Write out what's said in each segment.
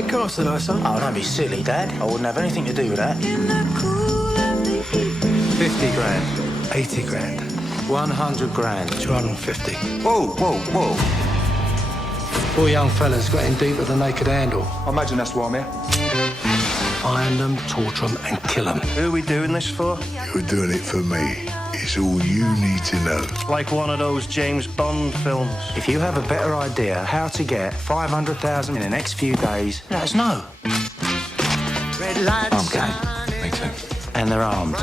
play cards tonight, son? Oh, don't be silly, Dad. I wouldn't have anything to do with that. 50 grand. 80 grand. 100 grand. 250. Whoa, whoa, whoa. 4 young fellas got in deep with a naked handle. I imagine that's why I'm here. Find them, torture them, and kill them. Who are we doing this for? You're doing it for me. It's all you need to know. Like one of those James Bond films. If you have a better idea how to get 500,000 in the next few days, let us know. Red lights. I'm game. Me too. And they're armed.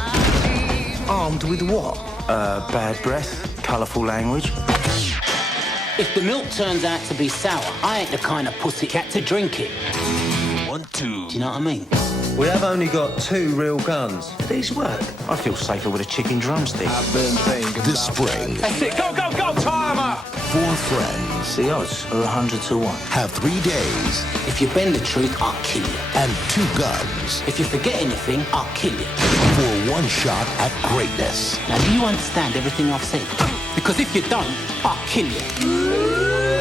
Armed with what? Bad breath, colourful language. If the milk turns out to be sour, I ain't the kind of pussycat to drink it. 1, 2. Do you know what I mean? We have only got 2 real guns. Do these work? I feel safer with a chicken drumstick. This spring, That's it. Go, go, go, timer! 4 friends The odds are 100 to 1. have 3 days If you bend the truth, I'll kill you. and 2 guns If you forget anything, I'll kill you. for 1 shot at greatness. Now, do you understand everything I've said? Because if you don't, I'll kill you.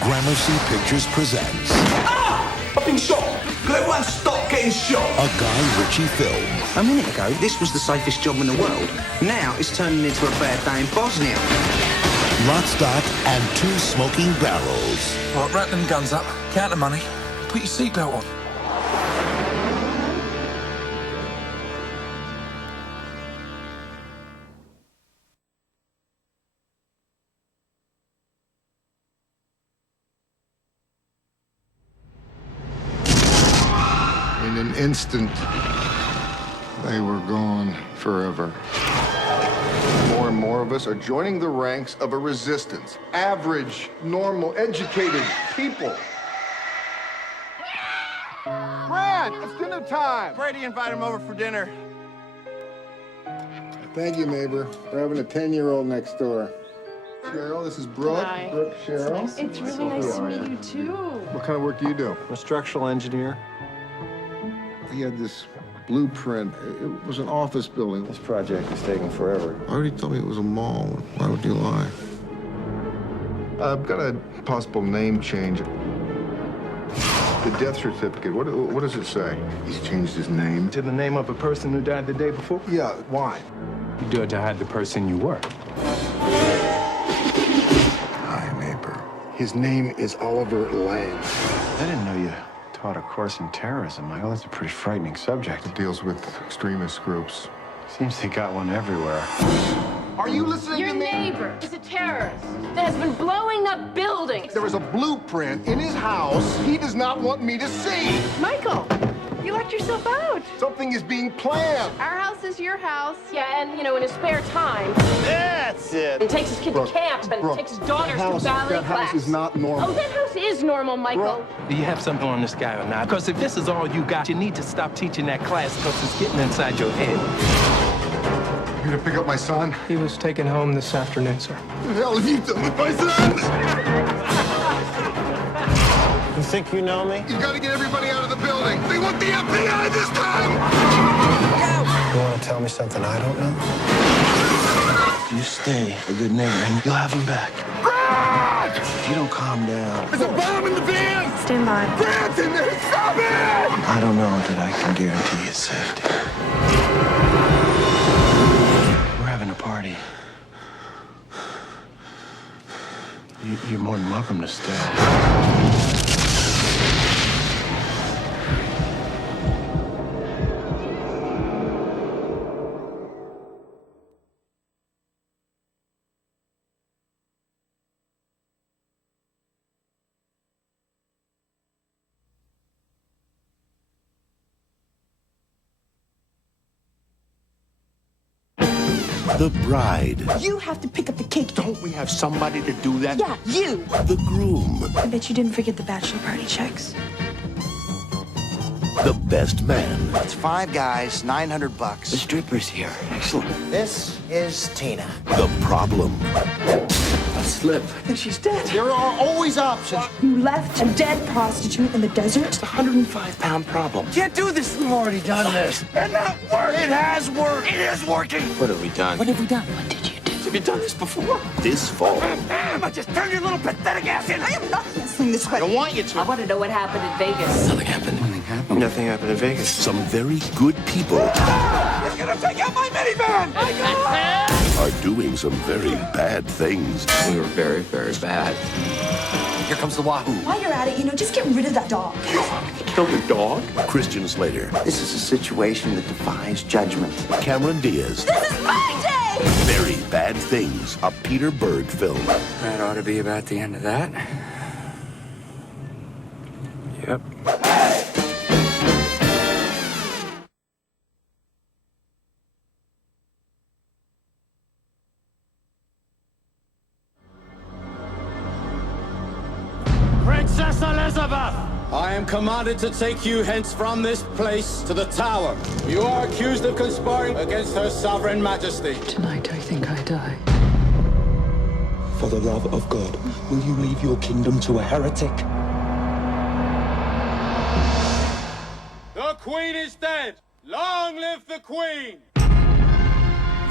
Gramercy Pictures presents I've been shot. Could everyone stop getting shot? a Guy Ritchie film. A minute ago, this was the safest job in the world. Now it's turning into a bad day in Bosnia. Lock, stock, and 2 smoking barrels. Right, wrap them guns up, count the money, put your seatbelt on. In an instant, they were gone forever. More and more of us are joining the ranks of a resistance. Average, normal, educated people. Brad, it's dinner time. Brady invited him over for dinner. Thank you, neighbor. We're having a 10-year-old next door. Cheryl, this is Brooke. Hi. Brooke, Cheryl. It's really nice to meet you, too. What kind of work do you do? I'm a structural engineer. He had this blueprint. It was an office building. This project is taking forever. I already told me it was a mall. Why would you lie? I've got a possible name change. The death certificate, what does it say? He's changed his name. To the name of a person who died the day before? Yeah, why? You do it to hide the person you were. Hi, neighbor. His name is Oliver Lang. I didn't know you taught a course in terrorism, Michael. That's a pretty frightening subject. It deals with extremist groups. Seems they got one everywhere. Are you listening Your to me? neighbor is a terrorist that has been blowing up buildings. There is a blueprint in his house he does not want me to see. Michael, you locked yourself out. Something is being planned. Our house is your house. Yeah, and, in his spare time. That's it. And takes his kid Brooke, to camp and Brooke, takes his daughters to ballet that class. house is not normal. Oh, that house is normal, Michael. Brooke. Do you have something on this guy or not? Because if this is all you got, you need to stop teaching that class because it's getting inside your head. You gonna pick up my son? He was taken home this afternoon, sir. What the hell have you done with my son? You think you know me? You gotta get everybody out of the building. They want the FBI this time! You want to tell me something I don't know? You stay a good neighbor and you'll have him back. Brad! If you don't calm down, There's a bomb in the van! Stand by. Brad's in there! Stop it! I don't know that I can guarantee his safety. We're having a party. You're more than welcome to stay. The bride, You have to pick up the cake. Don't we have somebody to do that? Yeah, you. the groom, I bet you didn't forget the bachelor party checks. the best man, It's 5 guys, $900. The stripper's here. Excellent. This is Tina. the problem, A slip. And she's dead. There are always options. You left a dead prostitute in the desert. 105-pound problem. Can't do this. We've already done this. And that worked. It has worked. It is working. What have we done? What have we done? What did you do? Have you done this before? This fall. I just turned your little pathetic ass in. I am not canceling this I wedding. don't want you to. I want to know what happened in Vegas. Nothing happened. Nothing happened. Nothing happened in Vegas. Some very good people He's gonna take out my minivan! My God! are doing some very bad things. We were very, very bad. Here comes the Wahoo. While you're at it, just get rid of that dog. Killed a dog? Christian Slater, This is a situation that defies judgment. Cameron Diaz. This is my day! Very Bad Things, a Peter Berg film. That ought to be about the end of that. Yep. Princess Elizabeth! I am commanded to take you hence from this place to the Tower. You are accused of conspiring against her sovereign majesty. Tonight I think I die. For the love of God, will you leave your kingdom to a heretic? The Queen is dead! Long live the Queen!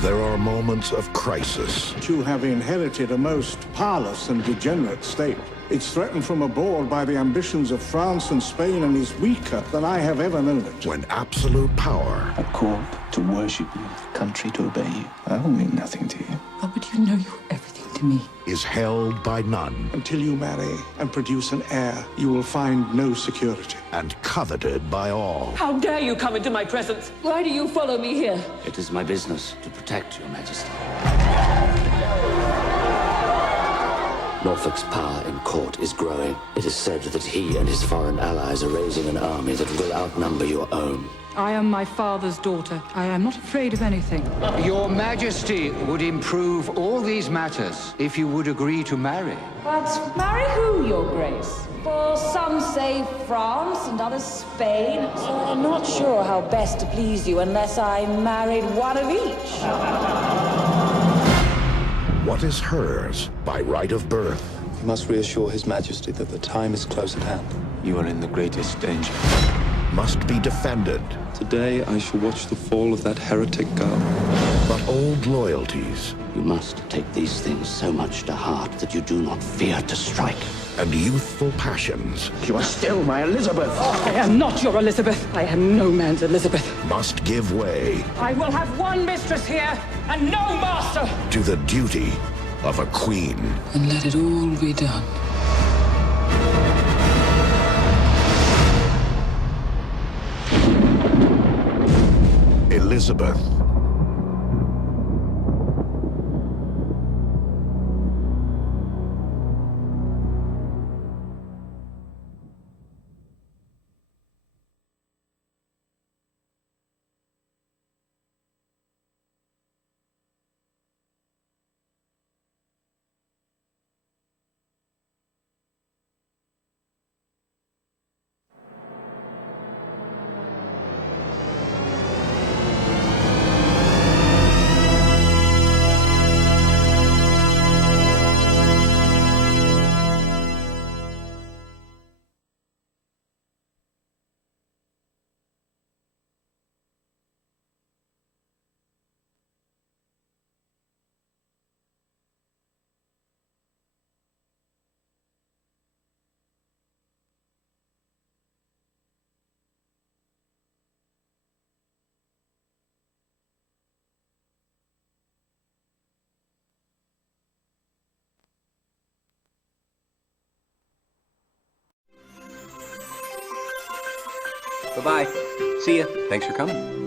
There are moments of crisis. You have inherited a most parlous and degenerate state. It's threatened from abroad by the ambitions of France and Spain and is weaker than I have ever known it. When absolute power A court to worship you, a country to obey you. I will mean nothing to you. How would you know you were everything to me? is held by none. Until you marry and produce an heir, you will find no security. And coveted by all. How dare you come into my presence? Why do you follow me here? It is my business to protect your majesty. Norfolk's power in court is growing. It is said that he and his foreign allies are raising an army that will outnumber your own. I am my father's daughter. I am not afraid of anything. Your Majesty would improve all these matters if you would agree to marry. But marry who, Your Grace? For some say France and others Spain. So I'm not sure how best to please you unless I married one of each. What is hers by right of birth? You must reassure His Majesty that the time is close at hand. You are in the greatest danger. Must be defended. Today I shall watch the fall of that heretic girl. But old loyalties. You must take these things so much to heart that you do not fear to strike. And youthful passions. You are still my Elizabeth. I am not your Elizabeth. I am no man's Elizabeth. Must give way. I will have one mistress here and no master. To the duty of a queen. And let it all be done. Elizabeth. Bye-bye. See ya. Thanks for coming.